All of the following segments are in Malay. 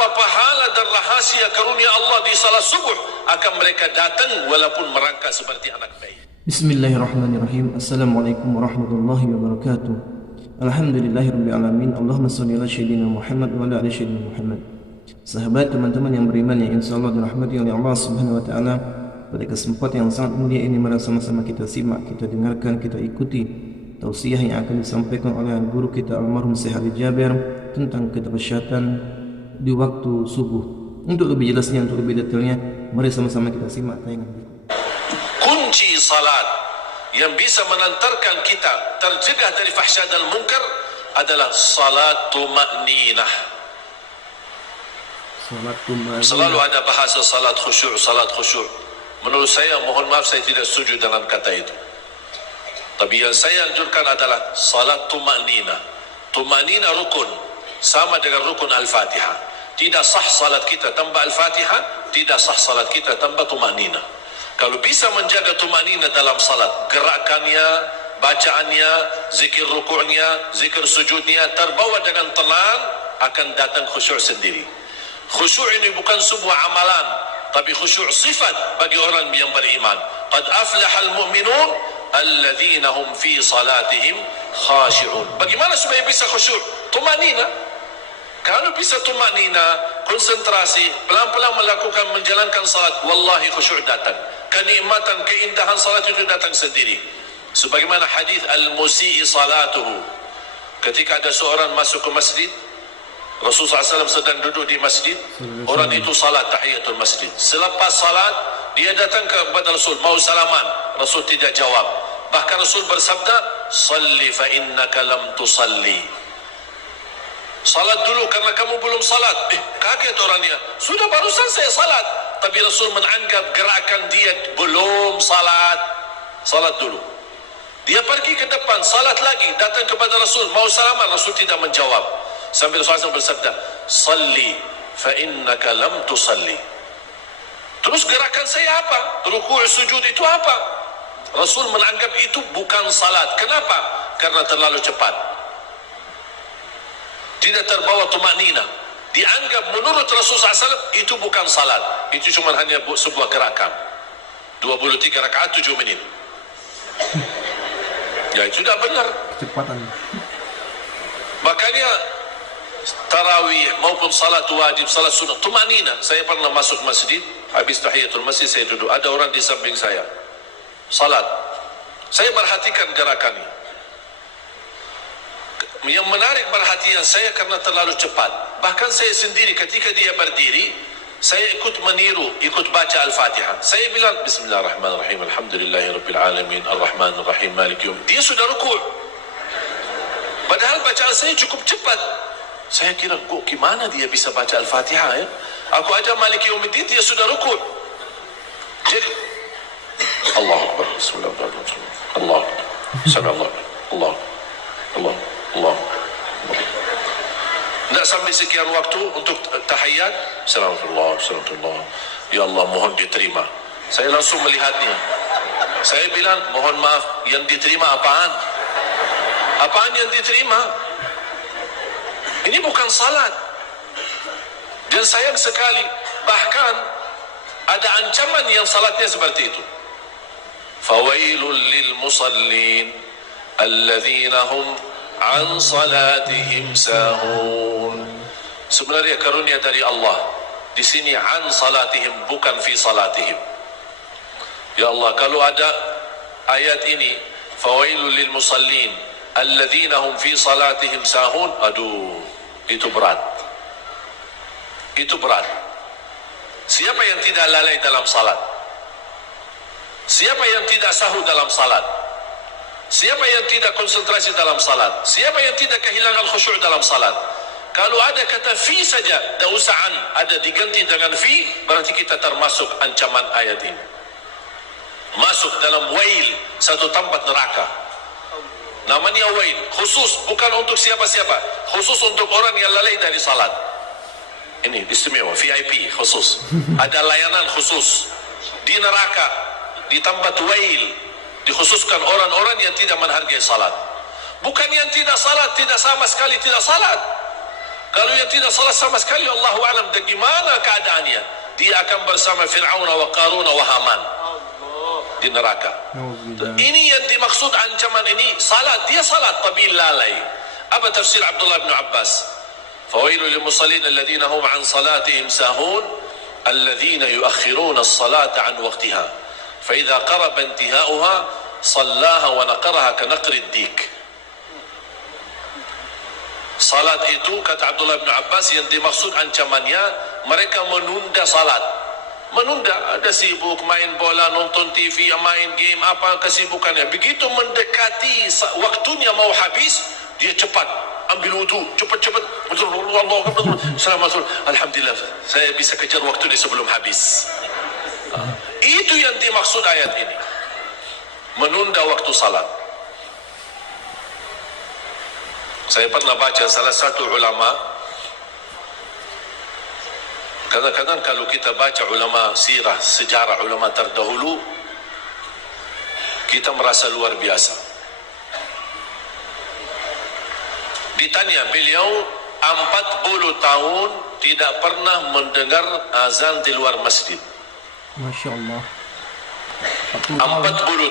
apa pahala dan rahasia karunia Allah di salat subuh, akan mereka datang walaupun merangkak seperti anak bayi. Bismillahirrahmanirrahim. Assalamualaikum warahmatullahi wabarakatuh. Alhamdulillahirabbil alamin. Allahumma shalli ala sayyidina Muhammad wa ala ali sayyidina Muhammad. Sahabat, teman-teman yang beriman yang insyaallah dirahmati oleh Allah Subhanahu wa taala, pada kesempatan yang sangat mulia ini mari sama-sama kita simak, kita dengarkan, kita ikuti tausiah yang akan disampaikan oleh guru kita almarhum Syekh Ali Jabir tentang ketasyahatan di waktu subuh. Untuk lebih jelasnya, untuk lebih detailnya, mari sama-sama kita simak tayangan berikut. Kunci salat yang bisa mengantarkan kita tercegah dari fahsya dan munkar adalah salat tuma'ninah. Salat tuma'ninah. Selalu ada bahasa salat khusyuk, salat khusyuk. Menurut saya, mohon maaf, saya tidak setuju dengan kata itu. Tapi yang saya anjurkan adalah salat tuma'ninah. Tuma'ninah rukun, sama dengan rukun Al-Fatihah. Tidak sah salat kita tanpa Al-Fatihah, tidak sah salat kita tanpa tuma'ninah. Kalau bisa menjaga tuma'ninah dalam salat, gerakannya, bacaannya, zikir rukuknya, zikir sujudnya terbawa dengan tenang, akan datang khusyuk sendiri. Khusyuk ini bukan sebuah amalan, tapi khusyuk sifat bagi orang yang beriman. Qad aflahal mu'minun alladzina hum fi salatihim khashi'un. Bagaimana supaya bisa khusyuk? Tuma'ninah. Kalau bisa tuma'ninah, konsentrasi, pelan-pelan melakukan, menjalankan salat, wallahi khusyuk datang. Kenikmatan, keindahan salat itu datang sendiri. Sebagaimana hadis al-musi'i salatuhu. Ketika ada seorang masuk ke masjid, Rasulullah SAW sedang duduk di masjid, orang itu salat tahiyatul masjid. Selepas salat, dia datang kepada Rasul, mau salaman. Rasul tidak jawab. Bahkan Rasul bersabda, salli fa innaka lam tusalli. Salat dulu karena kamu belum salat. Kaget orangnya, sudah barusan saya salat. Tapi Rasul menganggap gerakan dia belum salat. Salat dulu. Dia pergi ke depan, salat lagi, datang kepada Rasul, mau salaman. Rasul tidak menjawab. Sambil Rasul bersabda, salli fa innaka lam tusalli. Terus gerakan saya apa? Rukuk sujud itu apa? Rasul menganggap itu bukan salat. Kenapa? Karena terlalu cepat, tidak terbawa tuma'ninah. Dianggap menurut Rasulullah SAW itu bukan salat, itu cuma hanya sebuah gerakan. 23 rakaat 7 menit. Ya itu tidak benar. Kecepatan. Makanya tarawih maupun salat wajib, salat sunnah, tuma'ninah. Saya pernah masuk masjid, habis tahiyatul masjid saya duduk, ada orang di samping saya salat. Saya perhatikan gerakannya. Yang menarik perhatian saya karena terlalu cepat. Bahkan saya sendiri ketika dia berdiri, saya ikut meniru, ikut baca Al-Fatihah. Saya bilang Bismillahirrahmanirrahim, Alhamdulillahirabbil alamin, Arrahmanirrahim, Maliki yaumiddin. Dia sudah rukuk. Padahal bacaan saya cukup cepat. Saya kira, kok gimana dia bisa baca Al-Fatihah ya? Aku aja Maliki yaumiddin, dia sudah rukuk. Jadi Allahu Akbar, Bismillahirrahmanirrahim. Allah, Subhanallah, Allah, Allah, Allah. Tidak sampai sekian waktu untuk tahiyat. Assalamualaikum, Assalamualaikum. Ya Allah, mohon diterima. Saya langsung melihatnya. Saya bilang, mohon maaf, yang diterima apaan? Apaan yang diterima? Ini bukan salat. Dan sayang sekali, bahkan ada ancaman yang salatnya seperti itu. Fawailul lil musallin alladzina hum an salatihim sahun. Sebenarnya karunia dari Allah di sini, an salatihim, bukan fi salatihim. Ya Allah, kalau ada ayat ini fawailul lil musallin alladzina hum fi salatihim sahun, aduh, itu berat. Itu berat. Siapa yang tidak lalai dalam salat? Siapa yang tidak sahur dalam salat? Siapa yang tidak konsentrasi dalam salat? Siapa yang tidak kehilangan khusyuk dalam salat? Kalau ada kata fi saja, tak usah an, ada diganti dengan fi, berarti kita termasuk ancaman ayat ini. Masuk dalam wail, satu tempat neraka. Namanya wail, khusus, bukan untuk siapa-siapa, khusus untuk orang yang lalai dari salat. Ini istimewa, VIP khusus. Ada layanan khusus di neraka, di tempat wail, dikhususkan orang-orang yang tidak menghargai salat. Bukan yang tidak salat, tidak sama sekali tidak salat. Kalau yang tidak salat sama sekali, Allahu a'lam bagaimana keadaannya. Dia akan bersama Fir'aun wa Qarun wa Haman di neraka. Ini yang dimaksud ancaman ini. Salat, dia salat tapi lalai. Apa tafsir Abdullah bin Abbas? Fawailul lil musallin alladhina hum an salatihim sahun alladhina yuakhiruna as-salata an waqtiha fa idza qaraba intihauha sallaha wa naqaraha ka naqri ad-dik. Salat itu kata Abdullah bin Abbas yang dimaksud ancamannya mereka menunda salat. Menunda, ada sibuk main bola, nonton TV, main game, apa kesibukannya. Begitu mendekati waktunya mau habis, dia cepat ambil wudu, cepat-cepat. Alhamdulillah, saya bisa kejar waktu ini sebelum habis. Itu yang dimaksud ayat ini. Menunda waktu salat. Saya pernah baca salah satu ulama. Kadang-kadang kalau kita baca ulama sirah, sejarah ulama terdahulu, kita merasa luar biasa. Ditanya beliau 40 tahun tidak pernah mendengar azan di luar masjid. Masya Allah. 40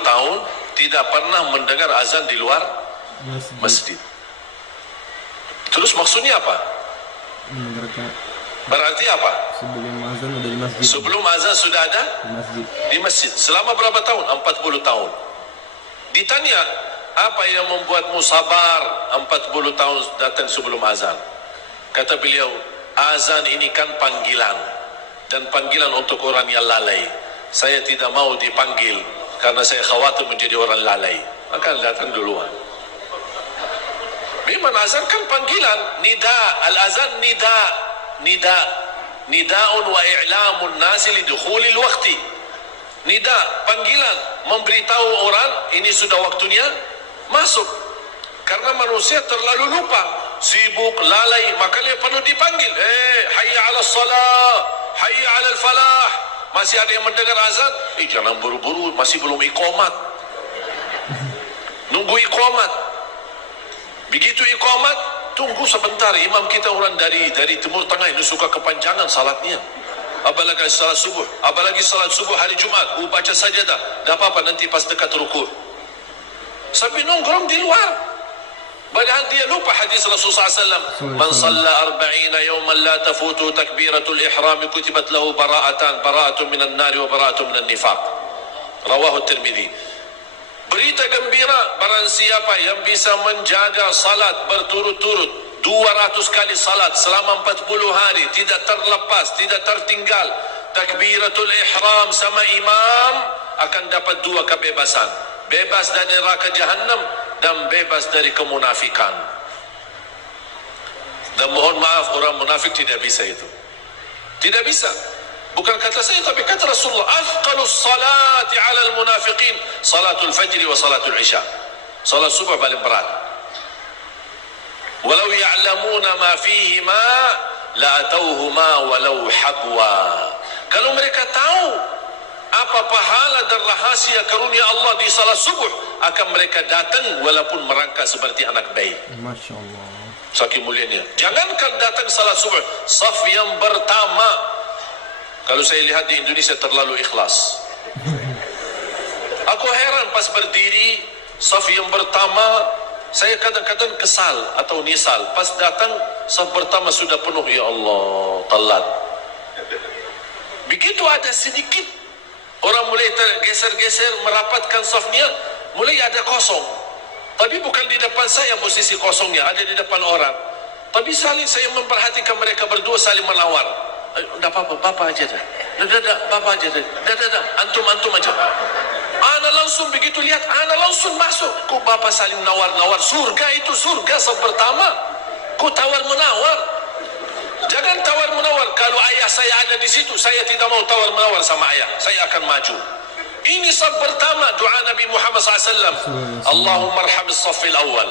tahun tidak pernah mendengar azan di luar masjid. Terus maksudnya apa? Berarti apa? Sebelum azan ada di masjid. Sebelum azan sudah ada di masjid. Selama berapa tahun? 40 tahun. Ditanya, apa yang membuatmu sabar 40 tahun datang sebelum azan? Kata beliau, azan ini kan panggilan. Dan panggilan untuk orang yang lalai. Saya tidak mau dipanggil karena saya khawatir menjadi orang lalai. Maka datang duluan. Memang azan kan panggilan. Nida, al-azan nida. Nida'un wa i'lamun nasi lidukhulil waqti. Nida, panggilan, memberitahu orang ini sudah waktunya masuk. Karena manusia terlalu lupa, sibuk, lalai, makanya perlu dipanggil. Hayya 'alas salah, hayya 'alal falah. Masih ada yang mendengar azan? Jangan buru-buru, masih belum iqamat. Nunggu iqamat. Begitu iqamat, tunggu sebentar. Imam kita orang dari Timur Tengah ini suka kepanjangan salatnya. Apalagi salat subuh, hari Jumat, baca sajadah. Tak apa-apa nanti pas dekat rukuk. Sampai nongkrong di luar. Padahal dia lupa hadis Rasulullah SAW. Man salla 40 yawman la tafutu takbiratul ihram kutibat lahu bara'atun minan nari wa bara'atun minan nifaq. Rawahu Tirmidzi. Berita gembira barang siapa yang bisa menjaga salat berturut-turut 200 kali salat selama 40 hari, tidak terlepas, tidak tertinggal takbiratul ihram sama imam, akan dapat 2 kebebasan. Bebas dari neraka Jahannam dan bebas dari kemunafikan. Dan mohon maaf, orang munafik tidak bisa itu. Tidak bisa. Bukan kata saya, tapi kata Rasulullah, afqalus salati ala al-munafiqin salatul fajri wa salatul isya. Salat subuh paling berat. Walau ya'lamuna ma fihima la atauhuma walau habwa. Kalau mereka tahu apa pahala dan rahasia karunia Allah di salat subuh, akan mereka datang walaupun merangkak seperti anak bayi. Masya Allah. Saking mulianya. Jangankan datang salat subuh, saf yang pertama. Kalau saya lihat di Indonesia terlalu ikhlas. Aku heran pas berdiri saf yang pertama, saya kadang-kadang kesal atau nisal. Pas datang saf pertama sudah penuh, ya Allah, telat. Begitu ada sedikit orang mulai tergeser-geser merapatkan safnya, mulai ada kosong. Tapi bukan di depan saya posisi kosongnya, ada di depan orang. Tapi saling saya memperhatikan mereka berdua saling menawar. Tidak apa-apa, Bapak aja dah. Bapak aja dah. Antum aja. Ana langsung begitu lihat, ana langsung masuk. Kok Bapak saling nawar-nawar? Surga itu, surga pertama. Kok tawar-menawar? Jangan tawar-menawar. Kalau ayah saya ada di situ, saya tidak mau tawar-menawar sama ayah. Saya akan maju. Ini saf pertama doa Nabi Muhammad SAW. Allahumma arhamis saffil awal.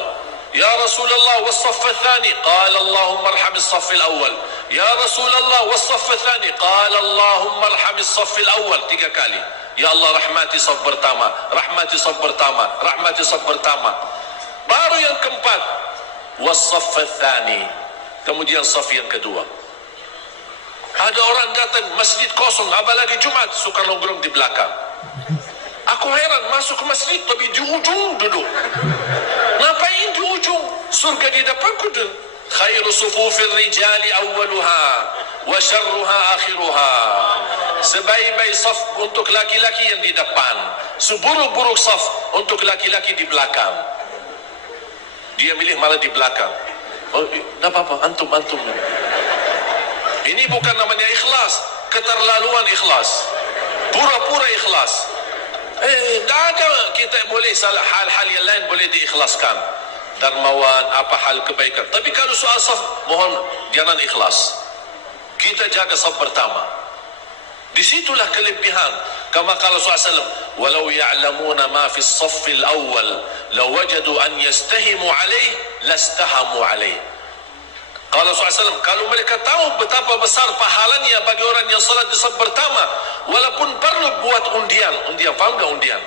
Ya Rasulullah was-saff ats-tsani. Qala Allahumma arhamis saffil awal. Ya Rasulullah was-saff ats-tsani. Qala Allahumma arhamis saffil awal. 3 kali. Ya Allah, rahmati saf pertama, rahmati saf pertama, rahmati saf pertama. Baru yang keempat, was-saff ats-tsani. kemudian saf yang kedua. Ada orang datang masjid kosong, apalagi Jumat, suka nongkrong di belakang. Aku heran, masuk ke masjid tapi di ujung duduk. Ngapain di ujung? Surga di depan kudu. Khairu sufufir rijali awwaluha wa syarruha akhiruha. Sebaik-baik saf untuk laki-laki yang di depan, seburuk-buruk saf untuk laki-laki di belakang. Dia milih malah di belakang. Oh, enggak apa-apa, antum. Ini bukan namanya ikhlas, keterlaluan ikhlas. Pura-pura ikhlas. Tak ada kita boleh salah hal-hal yang lain boleh diikhlaskan. Dermawan, apa hal kebaikan. Tapi kalau soal saf, mohon jangan ikhlas. Kita jaga saf pertama. Disitulah kelebihan. Kama qala SAW, walau ya'lamuna ma fi as-saffil awwal lawajadu an yastahimu alaih lastahamu alaih. Qala SAW, kalau mereka tahu betapa besar pahalanya bagi orang yang salat di saf pertama, walaupun perlu buat undian, faham tak undian?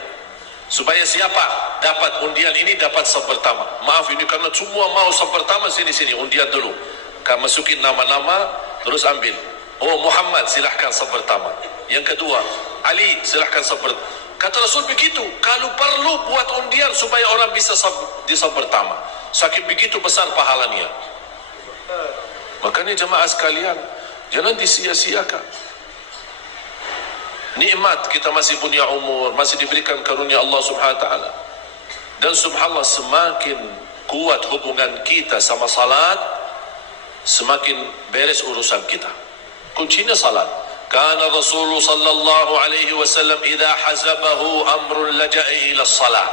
Supaya siapa dapat undian ini dapat saf pertama. Maaf ini karena semua mau saf pertama, sini undian dulu. Kamu masukin nama-nama terus ambil. Oh Muhammad silahkan saf pertama. Yang kedua Ali silahkan saf pertama. Kata Rasul begitu. Kalau perlu buat undian supaya orang bisa di saf pertama. Saking begitu besar pahalanya. Makanya jemaah sekalian, jangan disia-siakan. Nikmat kita masih punya umur, masih diberikan karunia Allah Subhanahu wa taala. Dan subhanallah, semakin kuat hubungan kita sama salat, semakin beres urusan kita. Kuncinya salat. Kana Rasulullah sallallahu alaihi wasallam idza hazabahu amrun laja'a ila salat.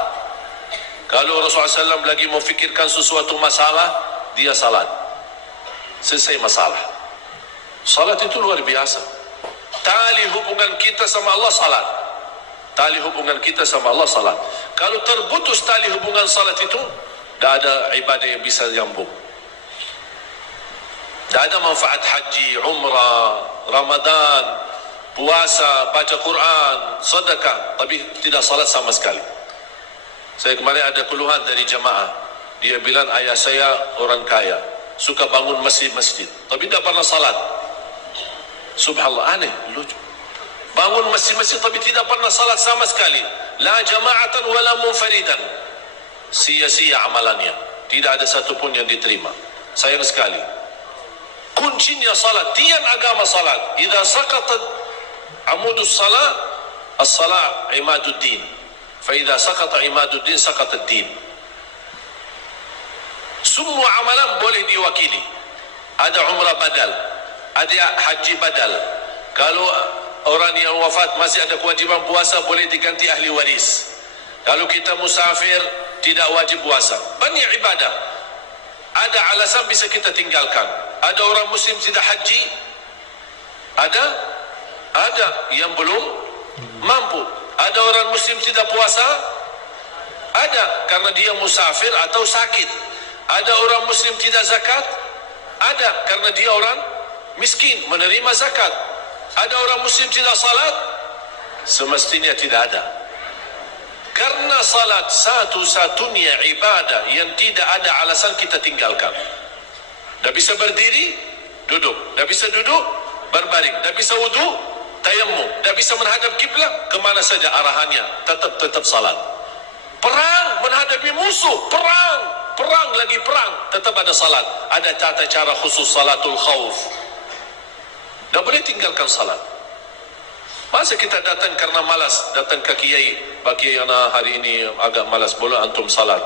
Kalau Rasulullah SAW lagi memfikirkan sesuatu masalah, dia salat. Selesai masalah. Salat itu luar biasa. Tali hubungan kita sama Allah salat. Tali hubungan kita sama Allah salat. Kalau terputus tali hubungan salat itu, tidak ada ibadah yang bisa nyambung. Tak ada manfaat haji, umrah, Ramadan, puasa, baca Quran, sedekah, tapi tidak salat sama sekali. Saya kemarin ada keluhan dari jemaah. Dia bilang ayah saya orang kaya, suka bangun masjid-masjid, tapi tidak pernah salat. Subhanallah, aneh, lucu. Bangun masjid-masjid tapi tidak pernah salat sama sekali. La jama'atan wala munfaridan. Sia-sia amalannya. Tidak ada satupun yang diterima. Sayang sekali. Kuncinya salat, tiang agama salat. Idza saqatat amudus salat, as-salat imaduddin. Fa idza saqata imaduddin saqata ad-din. Semua amalan boleh diwakili. Ada umrah badal, ada haji badal. Kalau orang yang wafat masih ada kewajiban puasa, boleh diganti ahli waris. Kalau kita musafir, tidak wajib puasa. Banyak ibadah. Ada alasan bisa kita tinggalkan. Ada orang muslim tidak haji, ada yang belum mampu. Ada orang muslim tidak puasa, ada karena dia musafir atau sakit. Ada orang muslim tidak zakat, ada karena dia orang miskin menerima zakat. Ada orang muslim tidak salat, semestinya tidak ada. Karena salat satu-satunya ibadah yang tidak ada alasan kita tinggalkan. Tak bisa berdiri, duduk. Tak bisa duduk, berbaring. Tak bisa wudu, tayammum. Tak bisa menghadap kiblat, kemana saja arahannya, tetap salat. Perang menghadapi musuh, perang lagi perang, tetap ada salat. Ada tata cara khusus, salatul khauf. Tak boleh tinggalkan salat. Masa kita datang karena malas, datang ke kiai, Pak Kiai ana hari ini agak malas, boleh antum salat?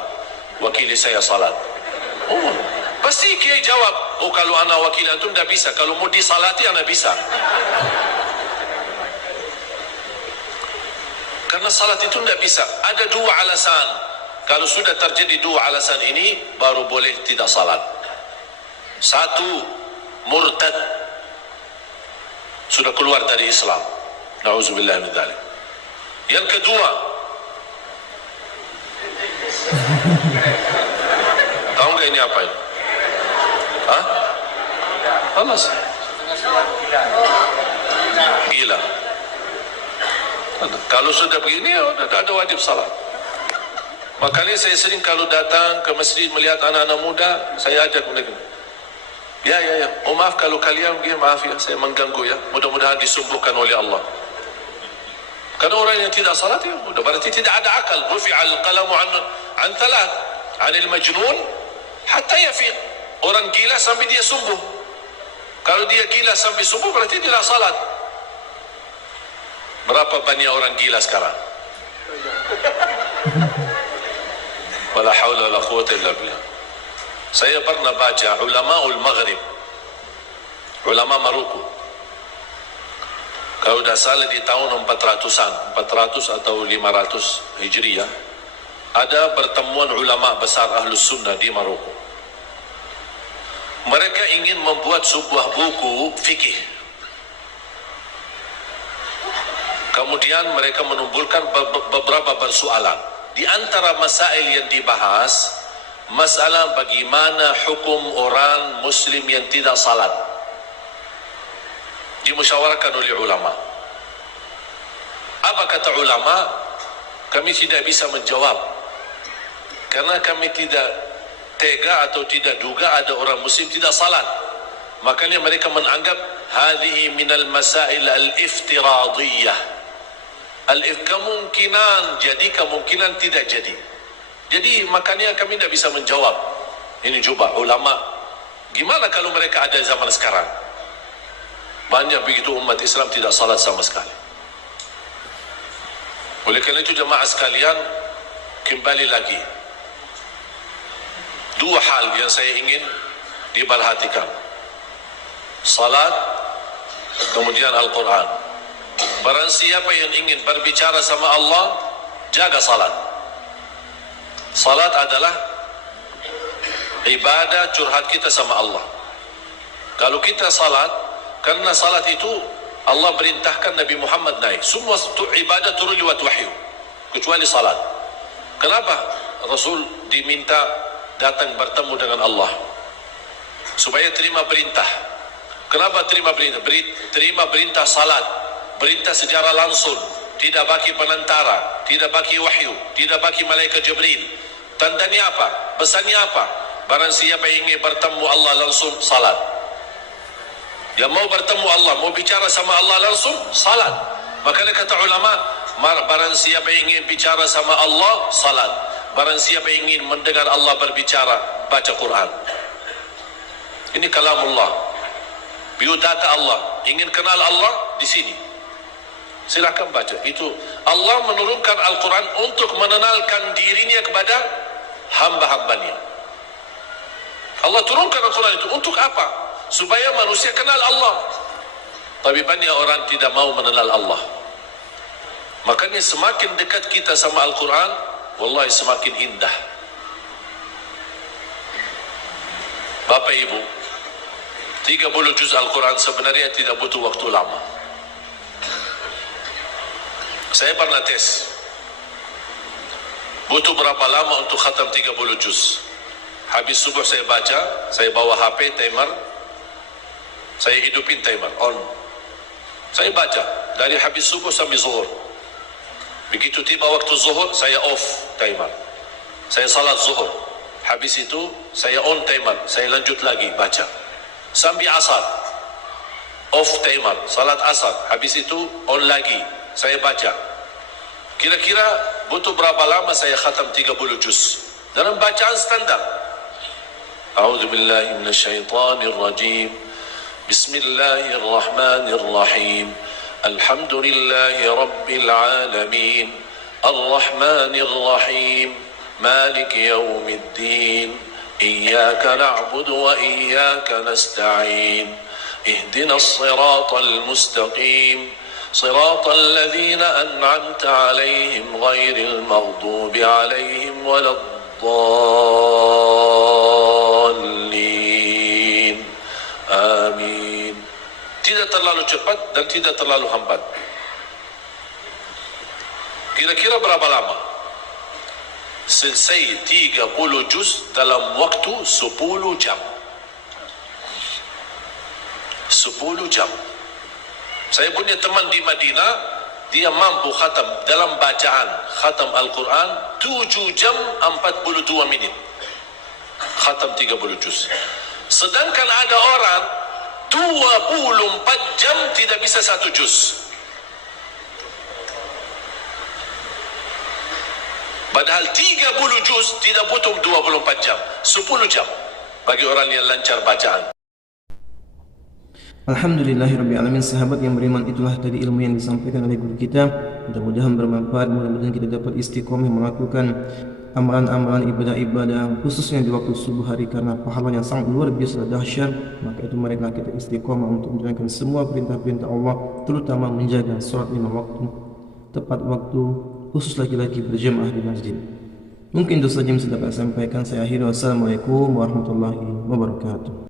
Wakili saya salat. Oh, pasti kiai jawab, oh kalau ana wakil antum tak bisa, kalau mau disalati ana bisa. Karena salat itu tak bisa. Ada dua alasan. Kalau sudah terjadi dua alasan ini, baru boleh tidak salat. Satu, murtad, sudah keluar dari Islam. Na'udzubillah min dzalik. Yang kedua, tahu nggak ini apa ini? Hah? Alas. Gila. Kalau sudah begini, tidak ada wajib salat. Makanya saya sering kalau datang ke masjid melihat anak-anak muda, saya ajak mereka. Ya. Oh maaf kalau kalian maaf ya, saya mengganggu ya. Mudah-mudahan disembuhkan oleh Allah. Karena orang yang tidak salat ya, udah berarti tidak ada akal. Rufi'al qalamu an thalath, 'anil majnun hatta yafiq. Orang gila sampai dia sembuh. Kalau dia gila sampai sembuh berarti dia tidak salat. Berapa banyak orang gila sekarang? Wala haula wala quwwata illa billah. Saya pernah baca ulamaul Maghrib, ulama Maroko. Kalau tidak salah di tahun 400 atau 500 Hijriah, ada pertemuan ulama besar Ahlus Sunnah di Maroko. Mereka ingin membuat sebuah buku fikih. Kemudian mereka menumbuhkan beberapa persoalan. Di antara masail yang dibahas, masalah bagaimana hukum orang Muslim yang tidak salat. Dimusyawarahkan oleh ulama. Apa kata ulama? Kami tidak bisa menjawab karena kami tidak tega atau tidak duga ada orang Muslim tidak salat. Makanya mereka menganggap hadhihi minal masail al-iftiradiyah. Kemungkinan jadi, kemungkinan tidak jadi. Jadi makanya kami tidak bisa menjawab. Ini coba ulama. Gimana kalau mereka ada zaman sekarang? Banyak begitu umat Islam tidak salat sama sekali. Oleh kerana itu jemaah sekalian, kembali lagi. Dua hal yang saya ingin diperhatikan. Salat, kemudian Al-Quran. Barang siapa yang ingin berbicara sama Allah, jaga salat. Salat adalah ibadah curhat kita sama Allah. Kalau kita salat, karena salat itu Allah perintahkan Nabi Muhammad naik. Semua ibadah turun lewat wahyu, kecuali salat. Kenapa Rasul diminta datang bertemu dengan Allah? Supaya terima perintah. Kenapa terima perintah? Terima perintah salat, perintah secara langsung, tidak bagi penantara, tidak bagi wahyu, tidak bagi malaikat Jibril. Tandanya apa? Pesannya apa? Barang siapa yang ingin bertemu Allah langsung, salat. Yang mau bertemu Allah, mau bicara sama Allah langsung, salat. Makanya kata ulama, barang siapa yang ingin bicara sama Allah, salat. Barang siapa yang ingin mendengar Allah berbicara, baca Quran. Ini kalamullah. Biodata Allah. Ingin kenal Allah, di sini. Silakan baca. Itu Allah menurunkan Al-Quran untuk mengenalkan dirinya kepada hamba-hambanya. Allah turunkan Al-Quran itu untuk apa? Supaya manusia kenal Allah. Tapi banyak orang tidak mau mengenal Allah. Makanya semakin dekat kita sama Al-Quran, wallahi semakin indah. Bapak Ibu, 30 juz Al-Quran sebenarnya tidak butuh waktu lama. Saya pernah tes, butuh berapa lama untuk khatam 30 juz. Habis subuh saya baca, saya bawa HP, timer, saya hidupin timer, on. Saya baca, dari habis subuh sampai zuhur. Begitu tiba waktu zuhur, saya off timer. Saya salat zuhur. Habis itu, saya on timer, saya lanjut lagi baca. Sampai asar, off timer, salat asar. Habis itu, on lagi, saya baca. Kira-kira butuh berapa lama saya khatam 30 juz dalam bacaan standar. A'udzubillahi minasyaitonirrajim. Bismillahirrahmanirrahim. Alhamdulillahi rabbil alamin. Ar-Rahmanir-Rahim. Maliki yaumiddin. Iyyaka na'budu wa iyyaka nasta'in. Ihdinas siratal mustaqim. صراط الذين أنعمت عليهم غير المغضوب عليهم ولا الضالين آمين. Tidak terlalu cepat dan tidak terlalu hambat. Kira-kira berapa lama? Selesai 30 juz dalam waktu 10 jam. 10 jam. Saya punya teman di Madinah, dia mampu khatam dalam bacaan khatam Al-Quran 7 jam 42 minit. Khatam 30 juz. Sedangkan ada orang 24 jam tidak bisa satu juz. Padahal 30 juz tidak butuh 24 jam, 10 jam bagi orang yang lancar bacaan. Alhamdulillahirrabbilalamin. Sahabat yang beriman, itulah tadi ilmu yang disampaikan oleh guru kita. Mudah-mudahan bermanfaat, mudah-mudahan kita dapat istiqomah melakukan amalan-amalan ibadah-ibadah khususnya di waktu subuh hari, karena pahala yang sangat luar biasa dahsyat. Maka itu marilah kita istiqomah untuk menjalankan semua perintah-perintah Allah, terutama menjaga sholat 5 waktu tepat waktu, khusus laki-laki berjamaah di masjid. Mungkin itu saja yang bisa dapat saya sampaikan. Saya akhiri, wassalamualaikum warahmatullahi wabarakatuh.